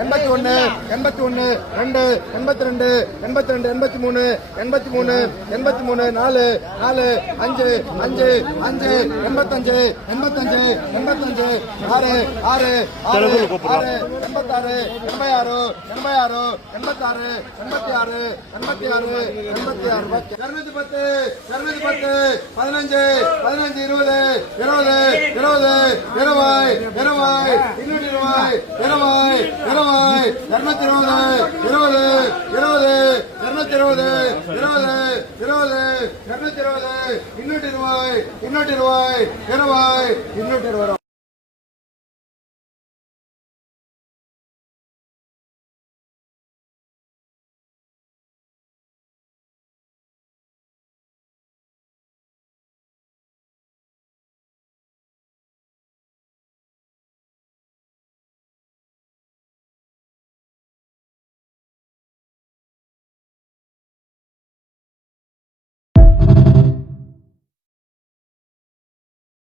81 81 2 82 82 83 83 83 4 4 5 5 5 85 85 85 6 6 6 86 86 86 86 86 86 210 210 15 15 20 20 20 20 20 220 220